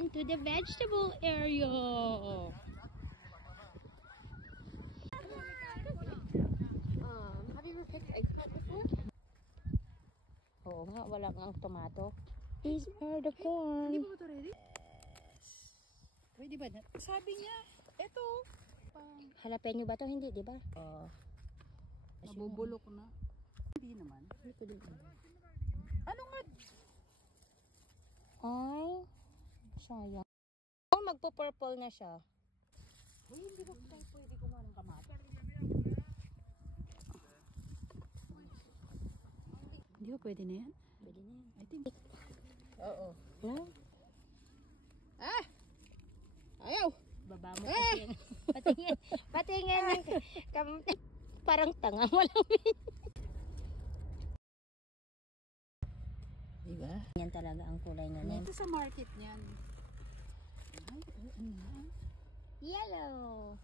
on to the vegetable area. Have you ever picked eggplant before? Oo nga, wala nga tomato. These are the corn. Hindi ba ito ready? Pwede ba na? Sabi niya, ito. Jalapeno ba to? Hindi, di ba? Nabubulok na. Hindi naman. Ano nga? Ay, sayang. Oh, magpo-purple na siya. Uy, hindi ba tayo pwede kumain ng kamatis? Hindi ba pwede na yan? Pwede na yan. I think. Oo. No? Ah! Ayaw! Baba mo kasi. Patingin. Patingin. Parang tanga. Walang Diba? yan talaga ang kulay na yan. Ito sa market niyan. Ay, oo na. Yellow.